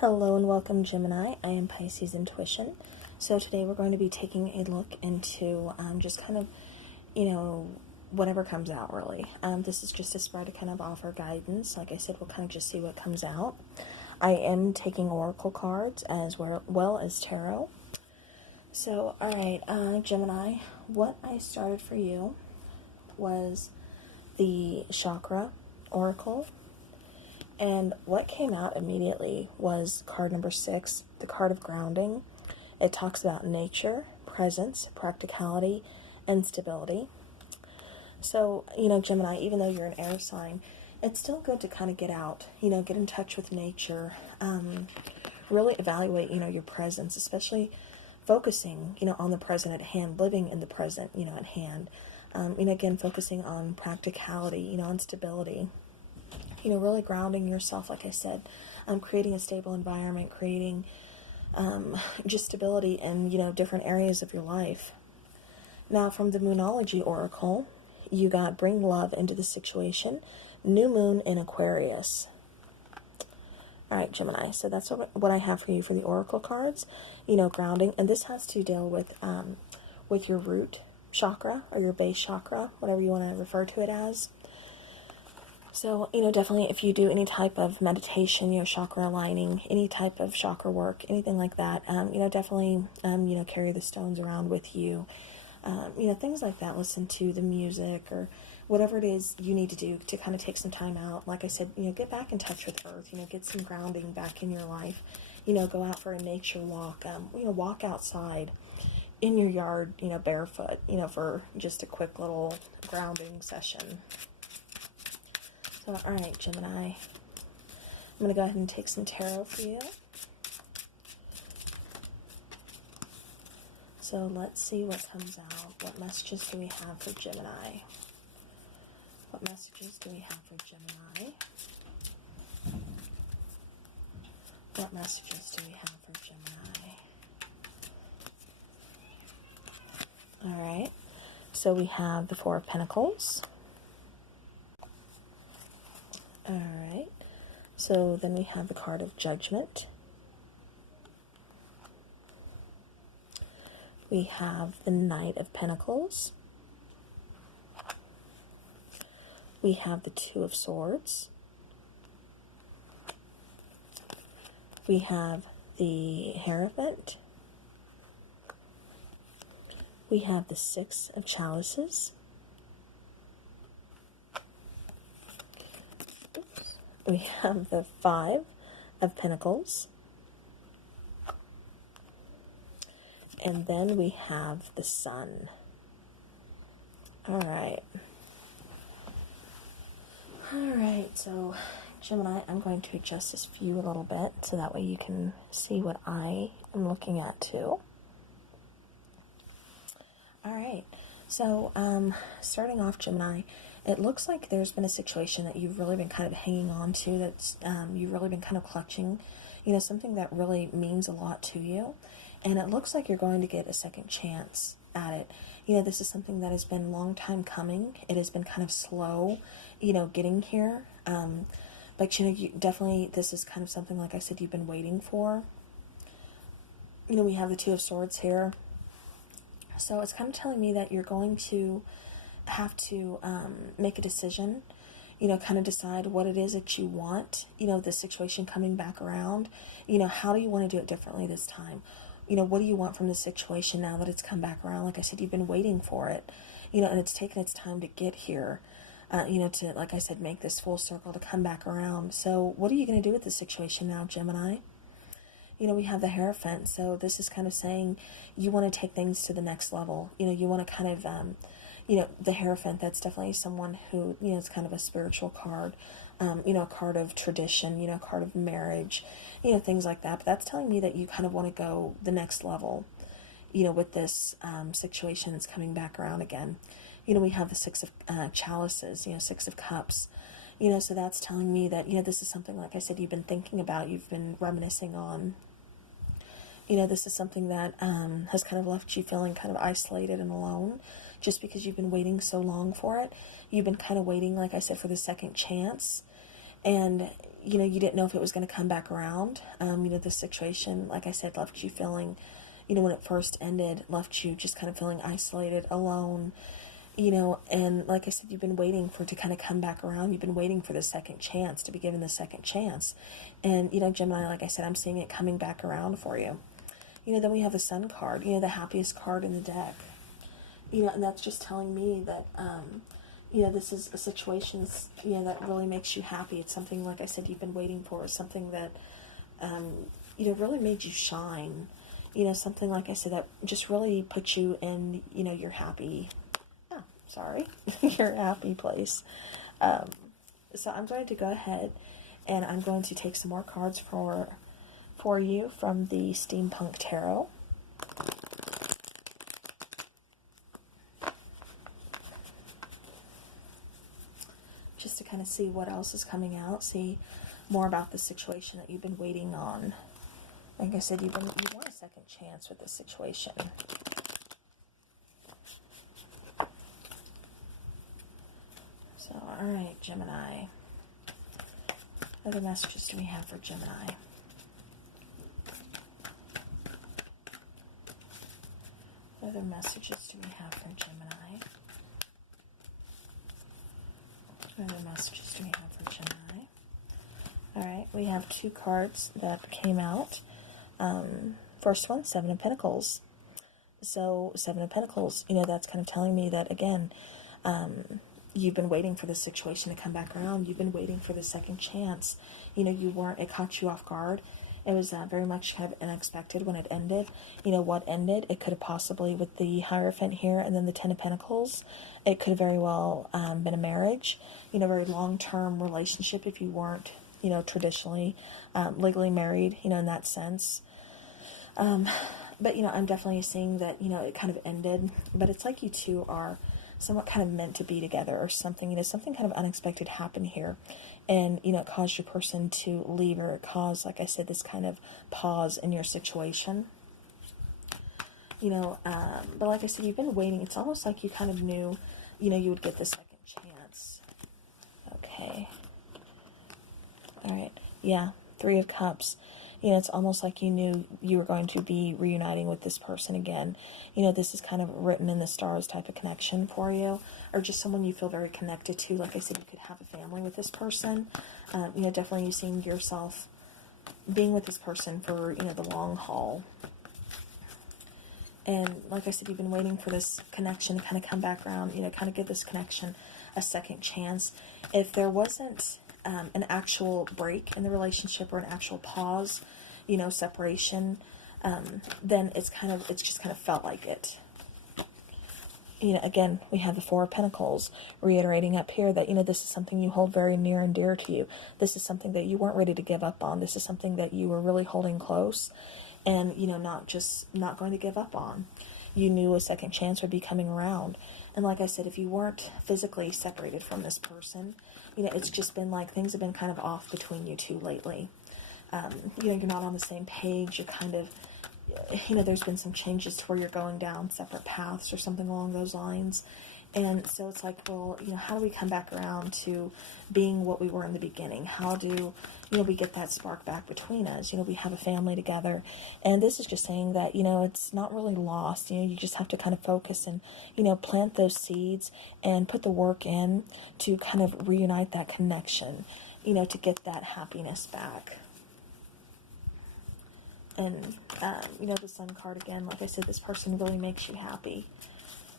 Hello and welcome, Gemini. I am Pisces Intuition. So today we're going to be taking a look into just kind of, whatever comes out really. This is just a spread to kind of offer guidance. Like I said, we'll kind of just see what comes out. I am taking oracle cards as well as tarot. So, all right, Gemini, what I started for you was the chakra oracle. And what came out immediately was card number 6, the card of grounding. It talks about nature, presence, practicality, and stability. So, Gemini, even though you're an air sign, it's still good to kind of get out, get in touch with nature, really evaluate, your presence, especially focusing, on the present at hand, living in the present, at hand. Again, focusing on practicality, on stability. Really grounding yourself, like I said, creating a stable environment, creating just stability in, different areas of your life. Now, from the Moonology Oracle, you got bring love into the situation, new moon in Aquarius. All right, Gemini, so that's what I have for you for the Oracle cards, grounding, and this has to deal with your root chakra or your base chakra, whatever you want to refer to it as. So, definitely if you do any type of meditation, chakra aligning, any type of chakra work, anything like that, definitely, carry the stones around with you. Things like that. Listen to the music or whatever it is you need to do to kind of take some time out. Like I said, get back in touch with earth, get some grounding back in your life. Go out for a nature walk, walk outside in your yard, barefoot, for just a quick little grounding session. So, all right, Gemini, I'm going to go ahead and take some tarot for you. So let's see what comes out. What messages do we have for Gemini? What messages do we have for Gemini? What messages do we have for Gemini? All right, so we have the Four of Pentacles. All right, so then we have the card of Judgment. We have the Knight of Pentacles. We have the Two of Swords. We have the Hierophant. We have the Six of Chalices. We have the Five of Pentacles. And then we have the Sun. All right. All right, so Gemini, I'm going to adjust this view a little bit so that way you can see what I am looking at too. All right, so starting off, Gemini, it looks like there's been a situation that you've really been kind of hanging on to, that's you've really been kind of clutching, something that really means a lot to you. And it looks like you're going to get a second chance at it. This is something that has been a long time coming. It has been kind of slow, getting here. But, you definitely, this is kind of something, like I said, you've been waiting for. We have the Two of Swords here. So it's kind of telling me that you're going to have to make a decision, kind of decide what it is that you want, the situation coming back around. How do you want to do it differently this time? What do you want from the situation now that it's come back around? Like I said, you've been waiting for it, and it's taken its time to get here, to, like I said, make this full circle to come back around. So what are you going to do with the situation now, Gemini? We have the Hierophant, so this is kind of saying you want to take things to the next level. You want to kind of, the Hierophant, that's definitely someone who, is kind of a spiritual card, a card of tradition, a card of marriage, things like that. But that's telling me that you kind of want to go the next level, with this situation that's coming back around again. We have the Six of Chalices, Six of Cups, so that's telling me that, this is something, like I said, you've been thinking about, you've been reminiscing on. This is something that has kind of left you feeling kind of isolated and alone, just because you've been waiting so long for it. You've been kind of waiting, like I said, for the second chance. and, you know, you didn't know if it was going to come back around. You know, the situation, like I said, left you feeling, you know, when it first ended, left you just kind of feeling isolated, alone, you know, and like I said, you've been waiting for it to kind of come back around. You've been waiting for the second chance, to be given the second chance. And, you know, Gemini, like I said, I'm seeing it coming back around for you. You know, then we have the Sun card, you know, the happiest card in the deck. You know, and that's just telling me that, you know, this is a situation, you know, that really makes you happy. It's something, like I said, you've been waiting for. It's something that, you know, really made you shine. You know, something, like I said, that just really put you in, you know, your happy, your happy place. So I'm going to go ahead and I'm going to take some more cards for you from the Steampunk Tarot. Just to kind of see what else is coming out, see more about the situation that you've been waiting on. Like I said, you want a second chance with this situation. So, all right, Gemini. What other messages do we have for Gemini? What other messages do we have for Gemini? What other messages do we have for Gemini? All right, we have two cards that came out. First one, Seven of Pentacles. So, Seven of Pentacles, you know, that's kind of telling me that, again, you've been waiting for this situation to come back around. You've been waiting for the second chance. You know, it caught you off guard. It was very much kind of unexpected when it ended. You know, what ended, it could have possibly, with the Hierophant here and then the Ten of Pentacles, it could have very well been a marriage, you know, very long-term relationship if you weren't, you know, traditionally legally married, you know, in that sense. But, you know, I'm definitely seeing that, you know, it kind of ended, but it's like you two are somewhat kind of meant to be together or something, you know, something kind of unexpected happened here. And, you know, it caused your person to leave, or it caused, like I said, this kind of pause in your situation. You know, but like I said, you've been waiting. It's almost like you kind of knew, you know, you would get the second chance. Okay. All right. Yeah. Three of Cups. You know, it's almost like you knew you were going to be reuniting with this person again. You know, this is kind of written in the stars type of connection for you, or just someone you feel very connected to. Like I said, you could have a family with this person. You know, definitely you seeing yourself being with this person for, you know, the long haul. And like I said, you've been waiting for this connection to kind of come back around, you know, kind of give this connection a second chance. If there wasn't an actual break in the relationship or an actual pause, you know, separation, then it's just kind of felt like it. You know, again, we have the Four of Pentacles reiterating up here that, you know, this is something you hold very near and dear to you. This is something that you weren't ready to give up on. This is something that you were really holding close and, you know, not going to give up on. You knew a second chance would be coming around. And like I said, if you weren't physically separated from this person, you know, it's just been like things have been kind of off between you two lately. You know, you're not on the same page. You're kind of, you know, there's been some changes to where you're going down separate paths or something along those lines. And so it's like, well, you know, how do we come back around to being what we were in the beginning? How do, you know, we get that spark back between us? You know, we have a family together. And this is just saying that, you know, it's not really lost. You know, you just have to kind of focus and, you know, plant those seeds and put the work in to kind of reunite that connection, you know, to get that happiness back. And, you know, the Sun card again, like I said, this person really makes you happy.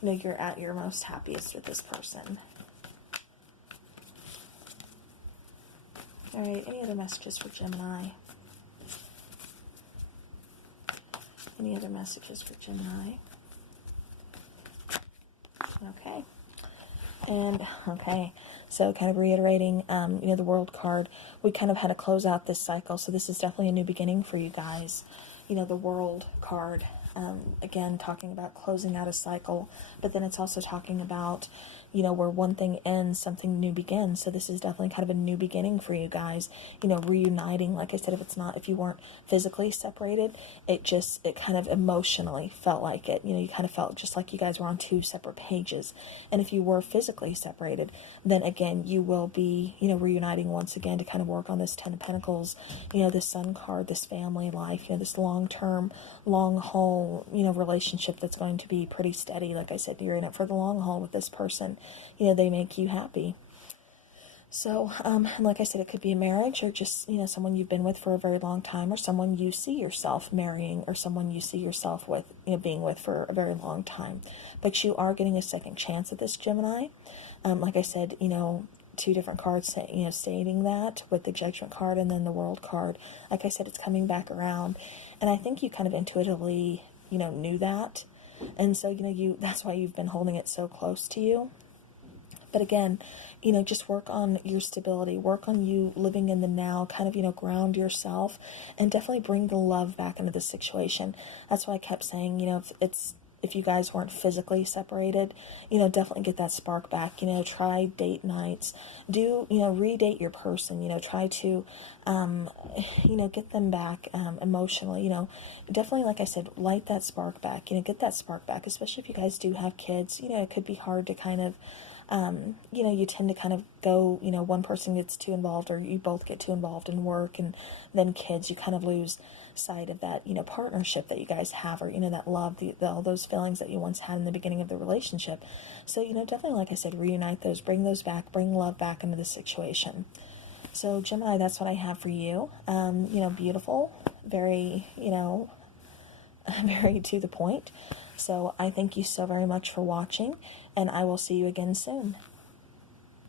You know, you're at your most happiest with this person. All right, any other messages for Gemini? Any other messages for Gemini? Okay. And, okay, so kind of reiterating, you know, the World card, we kind of had to close out this cycle, so this is definitely a new beginning for you guys. You know, the World card, again, talking about closing out a cycle, but then it's also talking about, you know, where one thing ends, something new begins. So this is definitely kind of a new beginning for you guys, you know, reuniting. Like I said, if you weren't physically separated, it kind of emotionally felt like it. You know, you kind of felt just like you guys were on two separate pages. And if you were physically separated, then again, you will be, you know, reuniting once again to kind of work on this Ten of Pentacles, you know, this Sun card, this family life, you know, this long-term, long-haul, you know, relationship that's going to be pretty steady. Like I said, you're in it for the long haul with this person. You know, they make you happy. So, like I said, it could be a marriage or just, you know, someone you've been with for a very long time, or someone you see yourself marrying, or someone you see yourself with, you know, being with for a very long time. But you are getting a second chance at this, Gemini. Like I said, you know, two different cards, you know, stating that, with the Judgment card and then the World card. Like I said, it's coming back around. And I think you kind of intuitively, you know, knew that. And so, you know, that's why you've been holding it so close to you. But again, you know, just work on your stability, work on you living in the now, kind of, you know, ground yourself, and definitely bring the love back into the situation. That's why I kept saying, you know, if you guys weren't physically separated, you know, definitely get that spark back. You know, try date nights, you know, redate your person, you know, try to, you know, get them back emotionally, you know, definitely, like I said, light that spark back, you know, get that spark back, especially if you guys do have kids. You know, it could be hard to kind of, you know, you tend to kind of go, you know, one person gets too involved, or you both get too involved in work and then kids, you kind of lose sight of that, you know, partnership that you guys have, or, you know, that love, all those feelings that you once had in the beginning of the relationship. So, you know, definitely, like I said, reunite those, bring those back, bring love back into the situation. So, Gemini, that's what I have for you. You know, beautiful, very, you know, very to the point. So I thank you so very much for watching, and I will see you again soon.